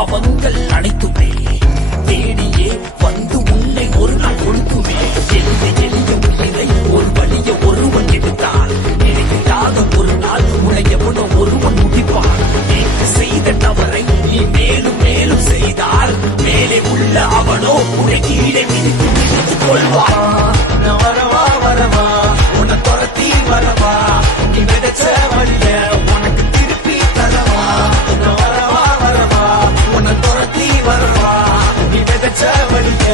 பாவங்கள் அனைத்துமே தேடியே வந்து உன்னை ஒரு நாள் கொடுத்துமே. எளிய எளிய உயிரை ஒரு வழிய ஒருவன் எடுத்தால் நினைக்காத ஒரு நாள் உனையவனோ ஒருவன் முடிப்பான். நேற்று செய்த தவறை நீ மேலும் மேலும் செய்தால் மேலே உள்ள அவனோ உன்னை கீழே மிதித்து மிதித்துக் கொள்வான். வரவா வரவா உன்னை துரத்தி வரவா நீ விதைச்ச வழிய உனக்கு திருப்பி தரவா. வரவா வரவா உன்னை துரத்தி வரவா நீ விதைச்ச வழிய